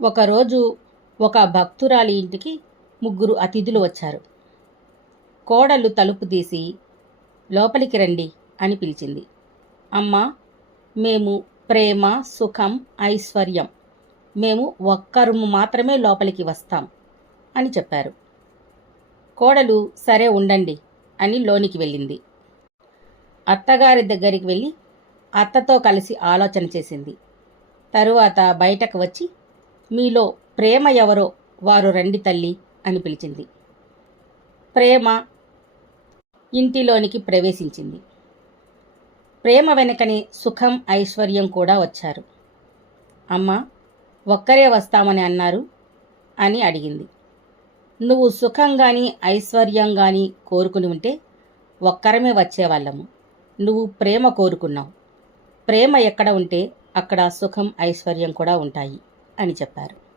ఒకరోజు ఒక భక్తురాలి ఇంటికి ముగ్గురు అతిథులు వచ్చారు. కోడలు తలుపు తీసి లోపలికి రండి అని పిలిచింది. అమ్మా, మేము ప్రేమ, సుఖం, ఐశ్వర్యం, మేము ఒక్కరు మాత్రమే లోపలికి వస్తాం అని చెప్పారు. కోడలు సరే ఉండండి అని లోనికి వెళ్ళింది. అత్తగారి దగ్గరికి వెళ్ళి అత్తతో కలిసి ఆలోచన చేసింది. తరువాత బయటకు వచ్చి మీలో ప్రేమ ఎవరో వారు రండి తల్లి అని పిలిచింది. ప్రేమ ఇంటిలోనికి ప్రవేశించింది. ప్రేమ వెనకనే సుఖం, ఐశ్వర్యం కూడా వచ్చారు. అమ్మ, ఒక్కరే వస్తామని అన్నారు అని అడిగింది. నువ్వు సుఖం గాని ఐశ్వర్యం గాని కోరుకుని ఉంటే ఒక్కరమే వచ్చేవాళ్ళము. నువ్వు ప్రేమ కోరుకున్నావు. ప్రేమ ఎక్కడ ఉంటే అక్కడ సుఖం, ఐశ్వర్యం కూడా ఉంటాయి అని చెప్పారు.